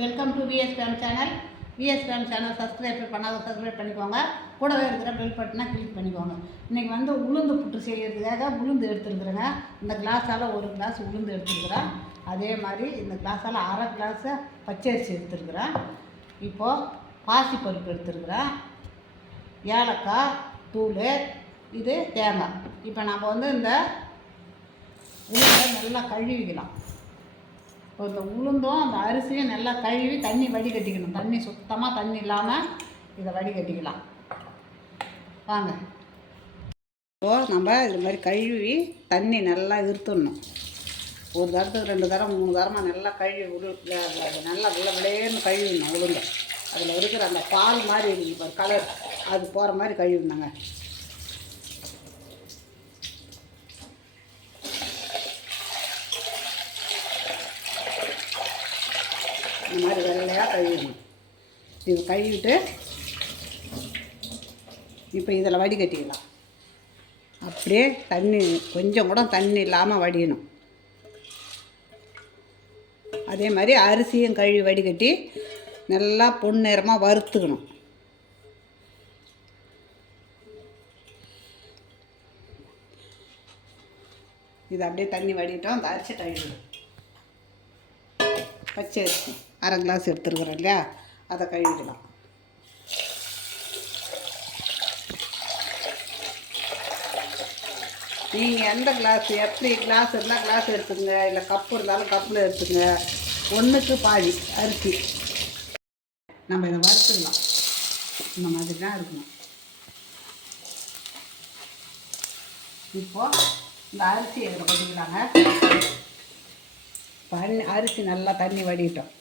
Welcome to VS Fame channel VS Fame channel subscribe பண்ணாத subscribe பண்ணிக்கோங்க. கூடவே இருக்கிற பெல் பட்டனை கிளிக் பண்ணிக்கோங்க. இன்றைக்கி வந்து உளுந்து புட்டு செய்கிறதுக்காக உளுந்து எடுத்துருக்குறேங்க. இந்த கிளாஸால் ஒரு கிளாஸ் உளுந்து எடுத்துருக்குறேன். அதே மாதிரி இந்த கிளாஸால் அரை கிளாஸு பச்சரிசி எடுத்துருக்குறேன். இப்போது பாசிப்பருப்பு எடுத்துருக்குறேன். ஏலக்காய் தூள் இது தேங்காய். இப்போ நம்ம வந்து இந்த உளுந்தை நல்லா கழுவிக்கலாம். இந்த உளுந்தும் அந்த அரிசியும் நல்லா கழுவி தண்ணி வடிகட்டிக்கணும். தண்ணி சுத்தமாக தண்ணி இல்லாமல் இதை வடிகட்டிக்கலாம். வாங்க. இப்போது நம்ம இது மாதிரி கழுவி தண்ணி நல்லா இருத்துடணும் ஒரு தரத்துக்கு ரெண்டு தரம் மூணு தரமாக நல்லா கழுவி உரு நல்லா விள விளையன்னு கழுவிடணும் உளுந்து. அதில் இருக்கிற அந்த பால் மாதிரி இருக்குது இப்போ கலர் அது போகிற மாதிரி கழுவிடணுங்க. இந்த மாதிரி வெள்ளையாக கழுவிடணும். இது கழுவிட்டு இப்போ இதில் வடிகட்டிக்கலாம் அப்படியே தண்ணி கொஞ்சம் கூட தண்ணி இல்லாமல் வடியணும். அதே மாதிரி அரிசியும் கழுவி வடிகட்டி நல்லா பொன்னிறமாக வறுத்துக்கணும். இது அப்படியே தண்ணி வடிட்டோம் அந்த அரிசி கழுவிடும் பச்சை அரிசி அரை கிளாஸ் எடுத்துருக்குறோம் இல்லையா அதை கழுவிடலாம். நீங்கள் எந்த கிளாஸ் எப்படி கிளாஸ் இருந்தால் கிளாஸ் எடுத்துங்க இல்லை கப்பு இருந்தாலும் கப்பில் எடுத்துங்க ஒன்றுக்கு பாதி அரிசி. நம்ம இதை வறுத்துடலாம். இந்த மாதிரி தான் இருக்கணும். இப்போது இந்த அரிசி இதில் கொட்டிக்கலாங்க. தண்ணி அரிசி நல்லா தண்ணி வடிட்டோம்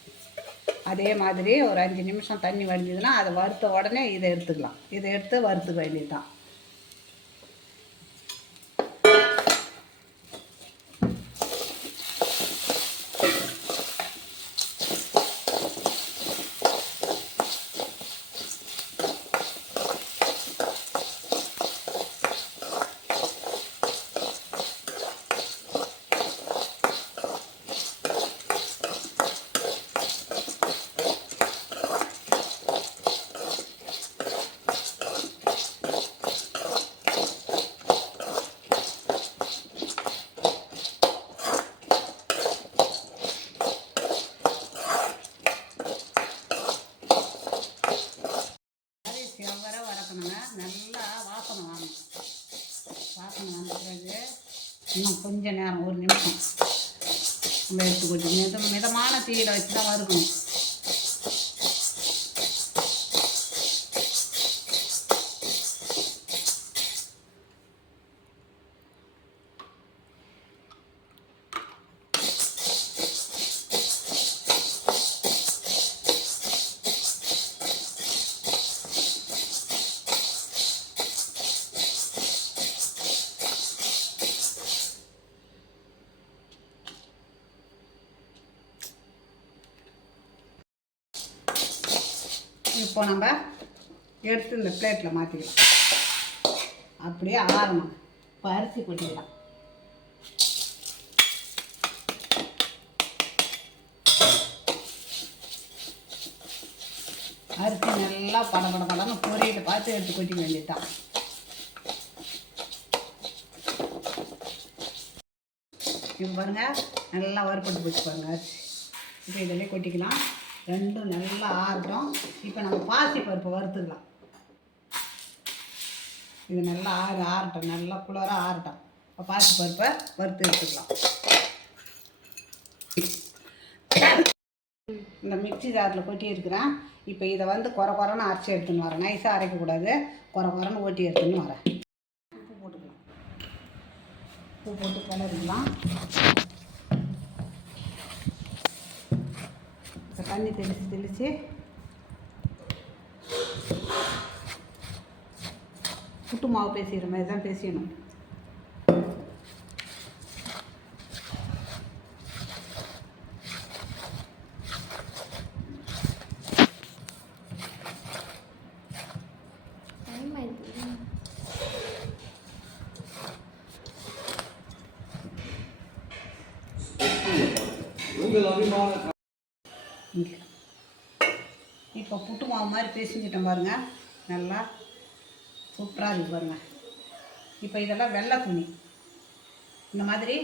அதே மாதிரி ஒரு அஞ்சு நிமிஷம் தண்ணி வடிஞ்சதுன்னா அதை வறுத்த உடனே இதை எடுத்துக்கலாம். இதை எடுத்து வறுத்துக்க வேண்டியது தான் மாதிரி செவ்வர வறக்கணுங்க நல்லா வாசனை வாங்கணும் வாசனை வந்த பிறகு இன்னும் கொஞ்சம் நேரம் ஒரு நிமிஷம். நம்ம எடுத்து கொட்டி மித மிதமான தீயில வச்சு தான் வறுக்கணும். இப்போ நம்ம எடுத்து இந்த பிளேட்டில் மாற்றிக்கலாம் அப்படியே ஆறணும். இப்போ அரிசி கொட்டிக்கலாம் அரிசி நல்லா பட பட படன்னு பொரியல் பார்த்து எடுத்து கொட்டிக்க வேண்டியதுதான். இப்போ பாருங்க நல்லா வறுப்பட்டு போச்சு பாருங்க. அரிசி இப்போ இதிலே கொட்டிக்கலாம். ரெண்டும் நல்லா ஆறட்டும். இப்போ நம்ம பாசி பருப்பு வறுத்துக்கலாம். இது நல்லா ஆறு ஆறட்டும். நல்லா குளிராக ஆறட்டும். இப்போ பாசி பருப்பை வறுத்து எடுத்துக்கலாம். இந்த மிக்ஸி ஜாரில் கொட்டி இருக்கிறேன் இப்போ இதை வந்து குறை குறைன்னு அரைச்சி எடுத்துன்னு வரேன். நைஸாக அரைக்கக்கூடாது. குறை குறைன்னு ஓட்டி எடுத்துன்னு வரேன். உப்பு போட்டுக்கலாம். உப்பு போட்டு கிளறிக்கலாம் தண்ணி தெளித்து தெளித்து புட்டு மாவு பேசிக்கிற மாதிரி தான் பேசிடணும் இங்கே. இப்போ புட்டு மாவு மாதிரி பேசிஞ்சிட்டேன் பாருங்கள் நல்லா சூப்பராக இருக்கு பாருங்கள் இப்போ இதெல்லாம் வெள்ளை துணி. இந்த மாதிரி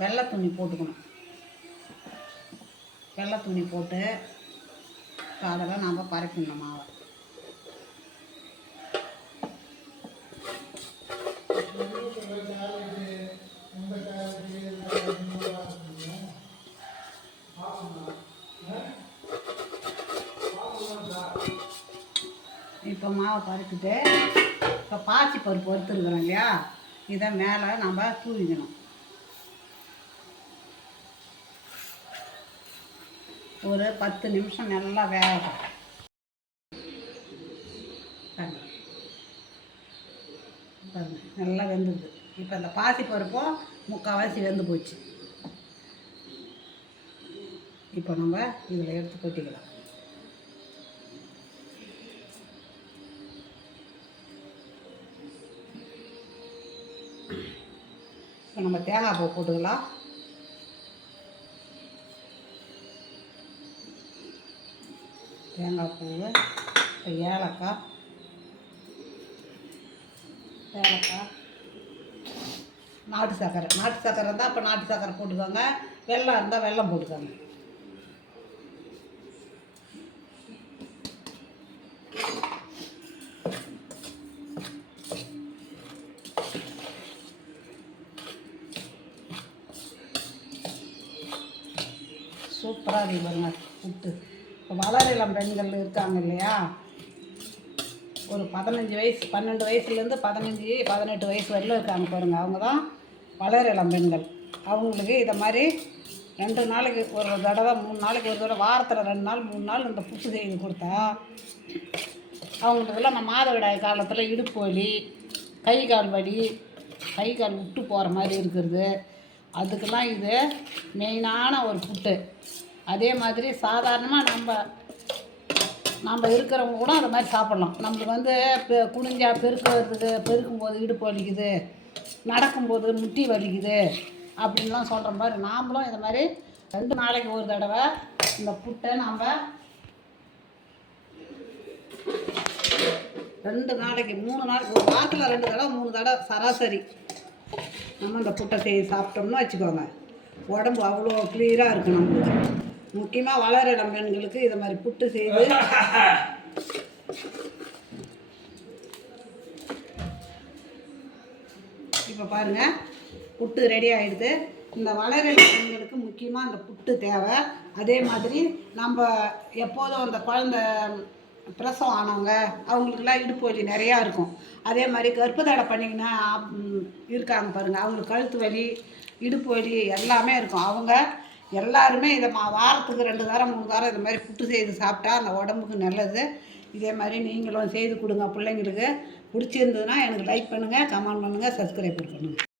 வெள்ளை துணி போட்டுக்கணும். வெள்ளை துணி போட்டு இப்போ அதெல்லாம் நாம் பரப்பிடணும் மாவை. இப்போ மாவை பறிச்சுட்டு இப்போ பாசி பருப்பு வறுத்துருக்குறோம் இல்லையா? இதை மேலே நம்ம தூவிக்கணும். ஒரு பத்து நிமிஷம் நல்லா வேகும் நல்லா வெந்துது இப்போ இந்த பாசி பருப்பும் முக்கால்வாசி வெந்து போச்சு. இப்போ நம்ம இதில் எடுத்து கொட்டிக்கலாம். இப்போ நம்ம தேங்காய் பூ போட்டுக்கலாம். தேங்காய் பூ இப்போ ஏலக்காய் ஏலக்காய் நாட்டு சர்க்கரை நாட்டு சர்க்கரை இருந்தால் இப்போ நாட்டு சர்க்கரை போட்டுக்கோங்க. வெள்ளம் இருந்தால் வெல்லம் போட்டுக்கோங்க. சூப்பராக பாருங்க புட்டு இப்போ வளர பெண்கள் இருக்காங்க இல்லையா? ஒரு பதினஞ்சு வயசு பன்னெண்டு வயசுலேருந்து பதினஞ்சு பதினெட்டு வயசு வரையிலும் இருக்காங்க பாருங்கள் அவங்க தான் வளர இளம் பெண்கள். அவங்களுக்கு இதை மாதிரி ரெண்டு நாளைக்கு ஒரு தடவை மூணு நாளைக்கு ஒரு தடவை வாரத்தில் ரெண்டு நாள் மூணு நாள் இந்த புட்டு செய்து கொடுத்தா அவங்களுக்குலாம் நம்ம மாதவிடாய் காலத்தில் இடுப்பு வலி கை கால் வலி கை கால் விட்டு போகிற மாதிரி இருக்கிறது. அதுக்கெல்லாம் இது மெயினான ஒரு புட்டு அதே மாதிரி சாதாரணமாக நம்ம நம்ம இருக்கிறவங்க கூட அந்த மாதிரி சாப்பிட்லாம். நம்மளுக்கு வந்து பெ குனிஞ்சா பெருக்கிறதுக்கு பெருக்கும்போது இடுப்பு வலிக்குது நடக்கும்போது முட்டி வலிக்குது அப்படின்லாம் சொல்கிற மாதிரி நாமளும் இந்த மாதிரி ரெண்டு நாளைக்கு ஒரு தடவை இந்த புட்டை நாம் ரெண்டு நாளைக்கு மூணு நாளைக்கு ஒரு வாரத்தில் ரெண்டு தடவை மூணு தடவை சராசரி நம்ம இந்த புட்டை செய்ய சாப்பிட்டோம்னு வச்சுக்கோங்க. உடம்பு அவ்வளோ கிளியராக இருக்கும் நம்மளுக்கு. முக்கியமாக வளர இளம் பெண்களுக்கு இதை மாதிரி புட்டு செய்து இப்போ பாருங்கள் புட்டு ரெடி ஆகிடுது இந்த வளர பெண்களுக்கு முக்கியமாக அந்த புட்டு தேவை. அதே மாதிரி நம்ம எப்போதும் அந்த குழந்த பிரசவம் ஆனவங்க அவங்களுக்குலாம் இடுப்பு வலி நிறையா இருக்கும். அதே மாதிரி கர்ப்பதடை பண்ணிங்கன்னா இருக்காங்க பாருங்கள் அவங்களுக்கு கழுத்து வலி இடுப்பு வலி எல்லாமே இருக்கும். அவங்க எல்லாருமே இதை மா வாரத்துக்கு ரெண்டு தரம் மூணு தரம் இது மாதிரி புட்டு செய்து சாப்பிட்டா அந்த உடம்புக்கு நல்லது. இதே மாதிரி நீங்களும் செய்து கொடுங்க பிள்ளைங்களுக்கு. பிடிச்சிருந்ததுன்னா எனக்கு லைக் பண்ணுங்கள் கமெண்ட் பண்ணுங்கள் சப்ஸ்கிரைப் பண்ணுங்கள்